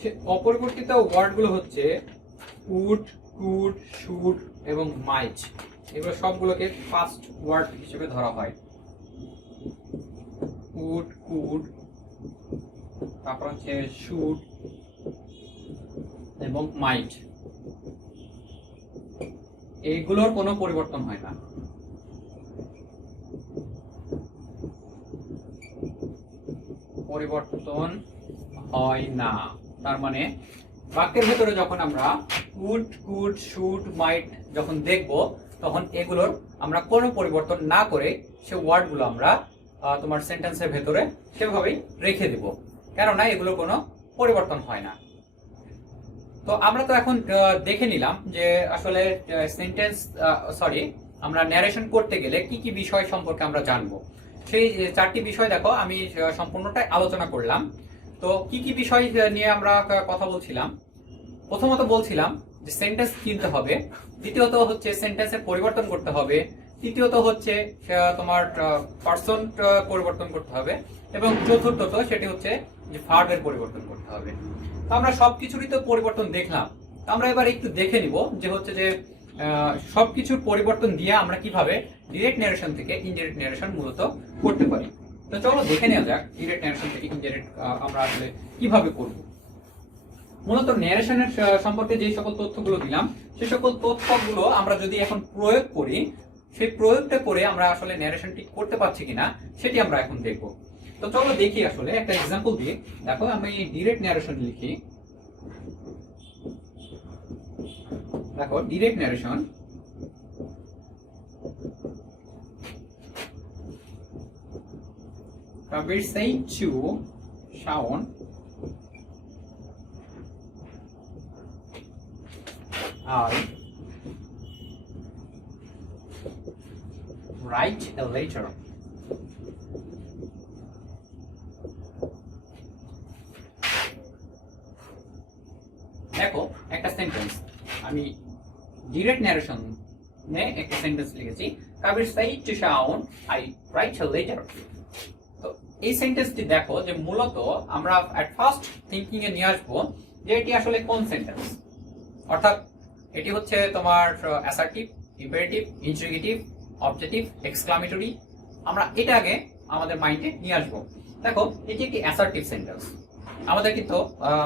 সে অপরিবর্তিত ওয়ার্ডগুলো হচ্ছে উড, কুড, শুড এবং মাইট। এগুলো সবগুলোকে ফার্স্ট ওয়ার্ড হিসেবে ধরা হয়। উড, কুড, তারপর হচ্ছে শুড এবং মাইট, এইগুলোর কোনো পরিবর্তন হয় না। পরিবর্তন হয় না, তার মানে বাক্যের ভেতরে যখন আমরা উড, কুড, শুড, মাইট যখন দেখব তখন এগুলোর আমরা কোনো পরিবর্তন না করে সে ওয়ার্ডগুলো আমরা তোমার সেন্টেন্সের ভেতরে সেভাবেই রেখে দেব, কেননা এগুলোর কোনো পরিবর্তন হয় না। তো আমরা তো এখন দেখে নিলাম যে আসলে সেন্টেন্স আমরা ন্যারেশন করতে গেলে কি কি বিষয় সম্পর্কে আমরা জানবো। সেই চারটি বিষয় দেখো আমি সম্পূর্ণটাই আলোচনা করলাম। তো কি কি বিষয় নিয়ে আমরা কথা বলছিলাম? প্রথমত বলছিলাম যে সেন্টেন্স চিনতে হবে, দ্বিতীয়ত হচ্ছে সেন্টেন্সের পরিবর্তন করতে হবে, তৃতীয়ত হচ্ছে তোমার পার্সন পরিবর্তন করতে হবে, এবং চতুর্থত সেটি হচ্ছে যে ভার্বের পরিবর্তন করতে হবে। তো আমরা সবকিছুরই তো পরিবর্তন দেখলাম, আমরা এবার একটু দেখে নিব যে হচ্ছে যে সবকিছুর পরিবর্তন দিয়ে আমরা কিভাবে ডিরেক্ট ন্যারেশন থেকে ইনডিরেক্ট ন্যারেশন মূলত করতে পারি। তো চলো দেখে নেওয়া যাক ডিরেক্ট ন্যারেশন থেকে ইনডিরেক্ট আমরা আসলে কিভাবে করব। মূলত ন্যারেশনের সম্পর্কে যে সকল তথ্যগুলো দিলাম সে সকল তথ্যগুলো আমরা যদি এখন প্রয়োগ করি, সেই প্রয়োগটা করে আমরা আসলে ন্যারেশনটি করতে পারছি কিনা সেটি আমরা এখন দেখব। তো চলো দেখি আসলে একটা এক্সাম্পল দিয়ে। দেখো আমি ডিরেক্ট ন্যারেশন লিখি। দেখো direct narration Kabir say to Shaun, I write a letter. দেখো একটা সেন্টেন্স আমি ডিরেক্ট ন্যারেশন নে একটা সেন্টেন্স লিখেছি, Kabir said to Shaon I write a letter. তো এই সেন্টেন্সটি দেখো যে মূলত আমরা এট ফার্স্ট থিঙ্কিং এ নিয়ে আসবো যে এটি আসলে কোন সেন্টেন্স, অর্থাৎ এটি হচ্ছে তোমার assertive, imperative, interrogative, objective, exclamatory. আমরা এটা আগে আমাদের মাইন্ডে নিয়ে আসবো। দেখো এটি একটি অ্যাসার্টিভ সেন্টেন্স, আমাদের কিন্তু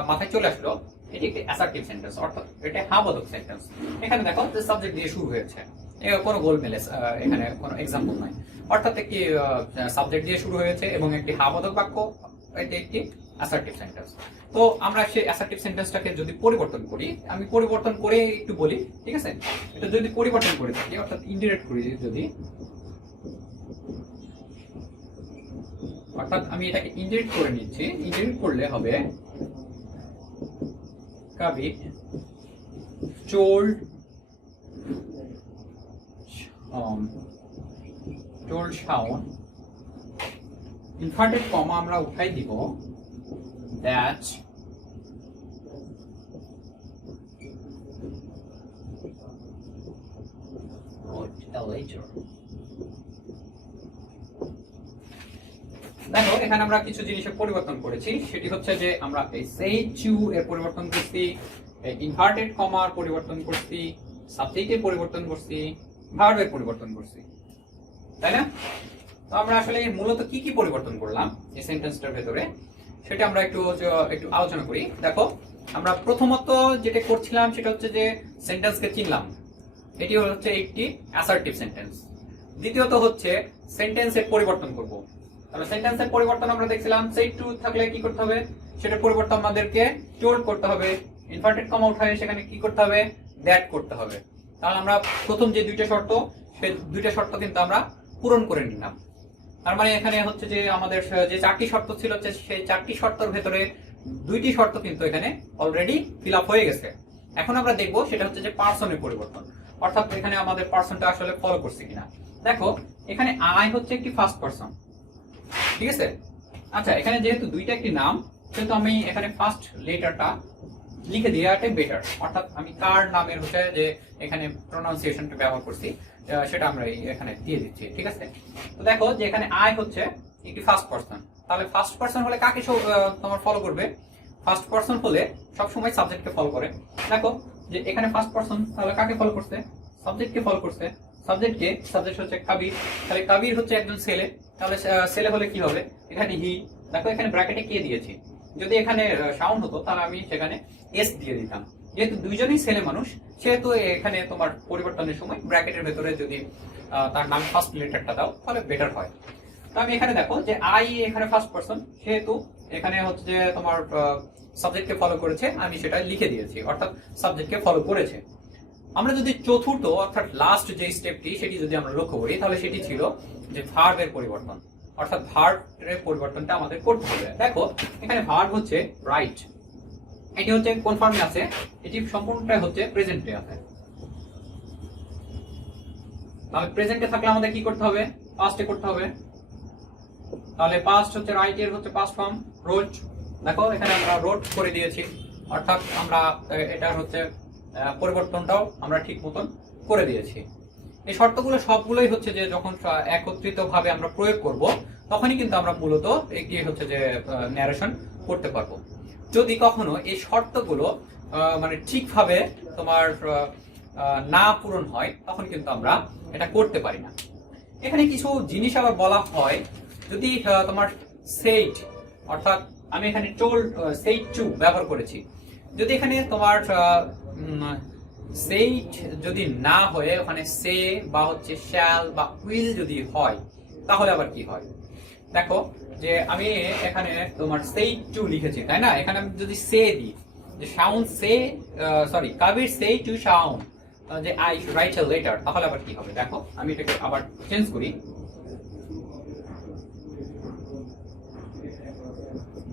মাথায় চলে আসলো এটি একটি অ্যাসার্টিভ সেন্টেন্স, অর্থাৎ এটা হ্যাঁবোধক সেন্টেন্স। এখানে দেখো যে সাবজেক্ট দিয়ে শুরু হয়েছে, কোনো গোলমেলে এখানে কোনো এক্সাম্পল নাই, অর্থাৎ একটি সাবজেক্ট দিয়ে শুরু হয়েছে এবং একটি হ্যাঁবোধক বাক্য, এটি একটি অ্যাসার্টিভ সেন্টেন্স। তো আমরা সেই অ্যাসার্টিভ সেন্টেন্সটাকে যদি পরিবর্তন করি, আমি পরিবর্তন করে একটু বলি, ঠিক আছে? এটা যদি পরিবর্তন করে থাকি, অর্থাৎ ইনডিরেক্ট করি যদি, অর্থাৎ আমি এটাকে ইনডিরেক্ট করে নিচ্ছি। ইনডিরেক্ট করলে হবে Kabir told Shaun, inverted comma আমরা উঠাই দিব, that wrote a letter. দেখো এখানে আমরা কিছু জিনিসের পরিবর্তন করেছি, সেটি হচ্ছে যে আমরা এই সেই টু এর পরিবর্তন করছি, ইনভার্টেড কমার পরিবর্তন করছি, সাবজেক্টের পরিবর্তন করছি, ভার্বের পরিবর্তন করছি, তাই না? তো আমরা আসলে মূলত কি কি পরিবর্তন করলাম এই সেন্টেন্সটার ভেতরে সেটা আমরা একটু আলোচনা করি। দেখো আমরা প্রথমত যেটা করছিলাম সেটা হচ্ছে যে সেন্টেন্সকে চিনলাম, এটি হচ্ছে একটি অ্যাসার্টিভ সেন্টেন্স। দ্বিতীয়ত হচ্ছে সেন্টেন্সের পরিবর্তন করব। তাহলে সেন্টেন্সের পরিবর্তন আমরা দেখছিলাম, সেই টু থাকলে কি করতে হবে, সেটা পরিবর্তন আমাদেরকে টোল্ড করতে হবে, ইনভার্টেড কমা উঠায় সেখানে কি করতে হবে, দ্যাট করতে হবে। তাহলে আমরা প্রথম যে দুইটা শর্ত, সেই দুইটা শর্ত কিন্তু আমরা পূরণ করে নিলাম। তার মানে এখানে হচ্ছে যে আমাদের যে চারটি শর্ত ছিল, সেই চারটি শর্তের ভেতরে দুইটি শর্ত কিন্তু এখানে অলরেডি ফিল আপ হয়ে গেছে। এখন আমরা দেখবো সেটা হচ্ছে যে পার্সনের পরিবর্তন, অর্থাৎ এখানে আমাদের পার্সনটা আসলে ফলো করছে কিনা। দেখো এখানে আই হচ্ছে একটি ফার্স্ট পার্সন, ঠিক আছে? আচ্ছা, এখানে যেহেতু দুইটা একটি নাম, কিন্তু আমি এখানে ফার্স্ট লেটারটা লিখে দেওয়াটাই বেটার, অর্থাৎ আমি কার নামের হচ্ছে যে এখানে প্রোনাউন্সিয়েশনটা ব্যবহার করছি সেটা আমরা এখানে দিয়ে দিচ্ছি, ঠিক আছে? তো দেখো যে এখানে আই হচ্ছে একটি ফার্স্ট পার্সন, তাহলে ফার্স্ট পার্সন হলে কাকে তোমার ফলো করবে? ফার্স্ট পার্সন হলে সবসময় সাবজেক্টকে ফলো করে। দেখো যে এখানে ফার্স্ট পার্সন, তাহলে কাকে ফলো করছে? সাবজেক্টকে ফলো করছে। সাবজেক্টকে, সাবজেক্ট হচ্ছে কাবির, তাহলে কাবির হচ্ছে একজন ছেলে, তাহলে ছেলে হলে কি হবে? এখানে হি, দেখো এখানে ব্র্যাকেটে কে দিয়েছি, যদি এখানে শাওন হতো তাহলে আমি সেখানে এস দিয়ে দিতাম। যেহেতু দুইজনই ছেলে মানুষ, সেহেতু এখানে তোমার পরিবর্তনের সময় ব্র্যাকেটের ভেতরে যদি তার নাম ফার্স্ট লেটারটা দাও তাহলে বেটার হয়। তো আমি এখানে দেখো যে আই এখানে ফার্স্ট পার্সন, সেহেতু এখানে হচ্ছে যে তোমার সাবজেক্টকে ফলো করেছে, আমি সেটা লিখে দিয়েছি, অর্থাৎ সাবজেক্টকে ফলো করেছে। আমরা যদি চতুর্থ অর্থাৎ লাস্ট যে স্টেপটি সেটি যদি আমরা লক্ষ্য করি, তাহলে সেটি ছিল যে ভার্বের পরিবর্তন, অর্থাৎ ভার্বের পরিবর্তনটা আমাদের করতে হবে। দেখো এখানে ভার্ব হচ্ছে রাইট, এটি হচ্ছে কোন ফর্মে আছে? এটি সম্পূর্ণটাই হচ্ছে প্রেজেন্টে আছে। তাহলে প্রেজেন্টে থাকলে আমাদের কি করতে হবে? পাস্টে করতে হবে। তাহলে পাস্ট হচ্ছে রাইট এর হচ্ছে পাস্ট ফর্ম রোট। দেখো এখানে আমরা রোট করে দিয়েছি, অর্থাৎ আমরা এটার হচ্ছে পরিবর্তনটাও আমরা ঠিক মতন করে দিয়েছি। এই শর্তগুলো সবগুলোই হচ্ছে যে যখন একত্রিত ভাবে আমরা প্রয়োগ করব, তখনই কিন্তু আমরা মূলত একটি হচ্ছে যে ন্যারেশন করতে পারবো। যদি কখনো এই শর্তগুলো মানে ঠিকভাবে তোমার না পূরণ হয়, তখন কিন্তু আমরা এটা করতে পারি না। এখানে কিছু জিনিস আবার বলা হয়, যদি তোমার সেইড, অর্থাৎ আমি এখানে টোল্ড সেইড টু ব্যবহার করেছি, যদি এখানে তোমার সেইড যদি না হয়ে ওখানে সে বা হচ্ছে শ্যাল বা উইল যদি হয়, তাহলে আবার কি হয়? দেখো যে আমি এখানে তোমার সেইড টু লিখেছি, তাই না? এখানে আমি যদি সে দিই, যে শাউন সে, সরি কাবির সে টু শাউন যে আই রাইট আ লেটার, তাহলে আবার কি হবে? দেখো আমি এটাকে আবার চেঞ্জ করি,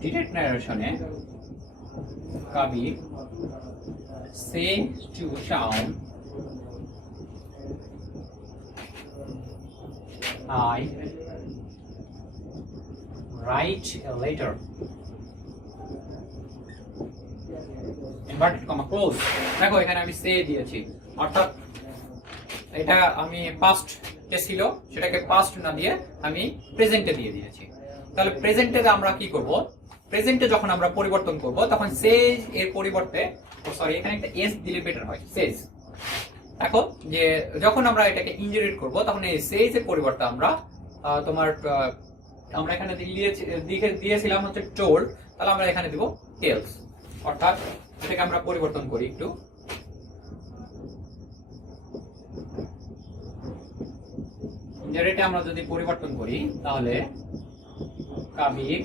ডিরেক্ট ন্যারেশনে Kabi said to Shaon I write a letter. Inverted comma close. দেখো এখানে আমি সে দিয়েছি, অর্থাৎ এটা আমি পাস্ট তে ছিল সেটাকে পাস্ট না দিয়ে আমি প্রেজেন্টে দিয়ে দিয়েছি। তাহলে প্রেজেন্টে আমরা কি করব, প্রেজেন্টে যখন আমরা পরিবর্তন করব তখন সেজ এর পরিবর্তে সরি এখানে একটা এস দিলে বেটার হয়, সেজ। দেখো যে যখন আমরা এটাকে ইনজেরিট করব তখন এই সেজ এর পরিবর্তে আমরা আমরা এখানে দিয়েছিলাম হচ্ছে টোল্ড, তাহলে আমরা এখানে দিব টেলস। অর্থাৎ এটাকে আমরা পরিবর্তন করি একটু, ইনজেরিটে আমরা যদি পরিবর্তন করি তাহলে কাবির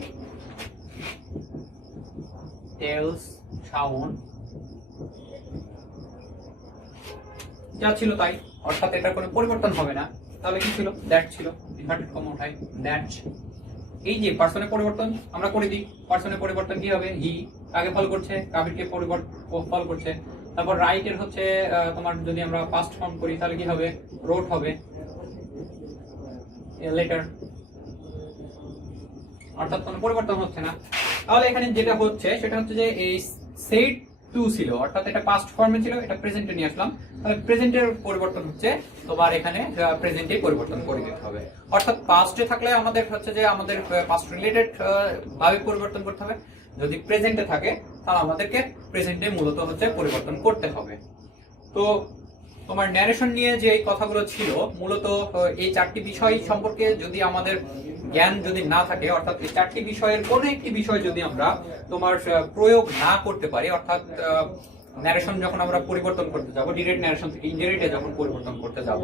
টেলস শাওন যা ছিল তাই, অর্থাৎ এটার কোনো পরিবর্তন হবে না। তাহলে কি ছিল, দ্যাট ছিল, ইনভার্টেড কমা উঠাই দ্যাট। এই যে পার্সনের পরিবর্তন আমরা করে দিই, পার্সনের পরিবর্তন কি হবে, হি আগে ফলো করছে, কাবিরকে ফলো করছে। তারপর রাইটের হচ্ছে তোমার যদি আমরা পাস্ট ফর্ম করি তাহলে কি হবে, রোট হবে, লেটার, অর্থাৎ কোনো পরিবর্তন হচ্ছে না। তাহলে এখানে যেটা হচ্ছে সেটা হচ্ছে যে এই সেড টু ছিল, অর্থাৎ এটা পাস্ট ফর্মে ছিল, এটা প্রেজেন্টে নিয়ে আসলাম। তাহলে প্রেজেন্টের পরিবর্তন হচ্ছে তোমার এখানে প্রেজেন্টে পরিবর্তন করে দিতে হবে। অর্থাৎ পাস্টে থাকলে আমাদের হচ্ছে যে আমাদের পাস্ট রিলেটেড ভাবে পরিবর্তন করতে হবে, যদি প্রেজেন্টে থাকে তাহলে আমাদেরকে প্রেজেন্টে মূলত হচ্ছে পরিবর্তন করতে হবে। তো তোমার ন্যারেশন নিয়ে যে কথাগুলো ছিল মূলত এই চারটি বিষয় সম্পর্কে যদি আমাদের জ্ঞান যদি না থাকে, অর্থাৎ এই চারটি বিষয়ের কোনো একটি বিষয় যদি আমরা তোমার প্রয়োগ না করতে পারি, অর্থাৎ ন্যারেশন যখন আমরা পরিবর্তন করতে যাব, ডিরেক্ট ন্যারেশন থেকে ইনডিরেক্টে যখন পরিবর্তন করতে যাব,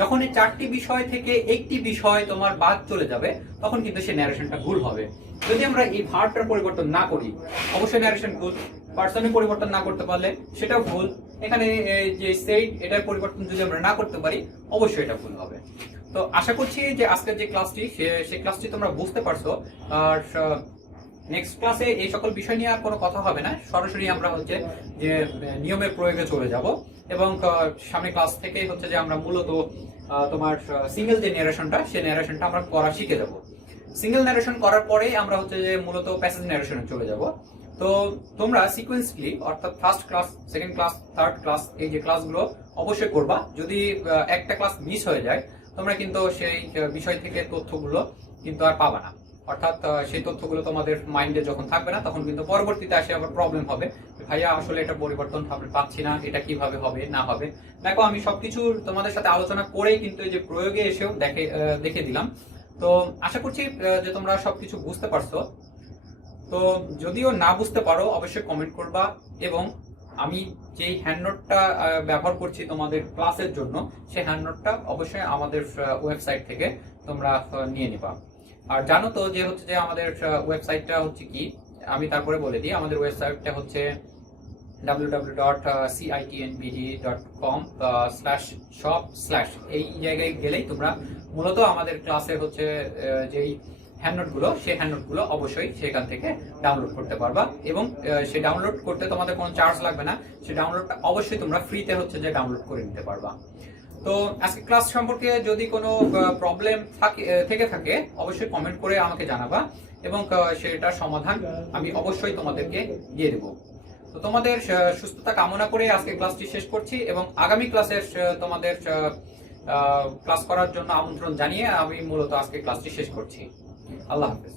যখন এই চারটি বিষয় থেকে একটি বিষয় তোমার বাদ চলে যাবে তখন কিন্তু সেই ন্যারেশনটা ভুল হবে। যদি আমরা এই ভার্বটার পরিবর্তন না করি অবশ্যই ন্যারেশন ভুল, পার্সনের পরিবর্তন না করতে পারলে সেটাও ভুল, এখানে যে সেইড এটার পরিবর্তন যদি আমরা না করতে পারি অবশ্যই এটা ভুল হবে। তো আশা করছি যে আজকের যে ক্লাসটি সেই ক্লাসটি তোমরা বুঝতে পারছো। আর নেক্সট ক্লাসে এই সকল বিষয় নিয়ে আর কোনো কথা হবে না, সরাসরি আমরা হচ্ছে যে নিয়মের প্রয়োগে চলে যাব এবং সামনে ক্লাস থেকে হচ্ছে যে আমরা মূলত তোমার সিঙ্গেল যে ন্যারেশনটা সেই ন্যারেশনটা আমরা করা শিখে যাব। সিঙ্গেল ন্যারেশন করার পরে আমরা হচ্ছে যে মূলত প্যাসেজ ন্যারেশনে চলে যাব। তো তোমরা সিকোয়েন্সলি অর্থাৎ first class, second class, third class এই যে ক্লাসগুলো অবশ্যই করবা। যদি একটা ক্লাস মিস হয়ে যায় তোমরা কিন্তু সেই বিষয় থেকে তথ্যগুলো কিন্তু আর পাবা না, অর্থাৎ সেই তথ্যগুলো তোমাদের মাইন্ডে যখন থাকবে না তখন কিন্তু পরবর্তীতে আসে আবার প্রবলেম হবে, ভাইয়া আসলে এটা পরিবর্তন আমরা পাচ্ছি না, এটা কিভাবে হবে না হবে। দেখো আমি সবকিছু তোমাদের সাথে আলোচনা করেই কিন্তু এই যে প্রয়োগে এসেও দেখে দিলাম। তো আশা করছি যে তোমরা সবকিছু বুঝতে পারছো। তো যদিও না বুঝতে পারো অবশ্যই কমেন্ট করবা, এবং আমি যেই হ্যান্ডনোটটা ব্যবহার করছি তোমাদের ক্লাসের জন্য সেই হ্যান্ডনোটটা অবশ্যই আমাদের ওয়েবসাইট থেকে তোমরা নিয়ে নিবা। আর জানো তো যে হচ্ছে যে আমাদের ওয়েবসাইটটা হচ্ছে কি, আমি তারপরে বলে দিই। আমাদের ওয়েবসাইটটা হচ্ছে www.citnbd.com/shop/ এই জায়গায় গেলেই তোমরা মূলত আমাদের ক্লাসের হচ্ছে যেই হ্যান্ডনোটগুলো সেই হ্যান্ডনোটগুলো অবশ্যই সেখান থেকে ডাউনলোড করতে পারবা, এবং সেই ডাউনলোড করতে তোমাদের কোনো চার্জ লাগবে না, সেই ডাউনলোডটা অবশ্যই তোমরা ফ্রিতে হচ্ছে যে ডাউনলোড করে নিতে পারবা। তো আজকে ক্লাস সম্পর্কে যদি কোনো প্রবলেম থেকে থাকে অবশ্যই কমেন্ট করে আমাকে জানাবা, এবং সেটার সমাধান আমি অবশ্যই তোমাদেরকে দিয়ে দেবো। তো তোমাদের সুস্থতা কামনা করে আজকে ক্লাসটি শেষ করছি, এবং আগামী ক্লাসের তোমাদের ক্লাস করার জন্য আমন্ত্রণ জানিয়ে আমি মূলত আজকে ক্লাসটি শেষ করছি। আল্লাহ হাফেজ।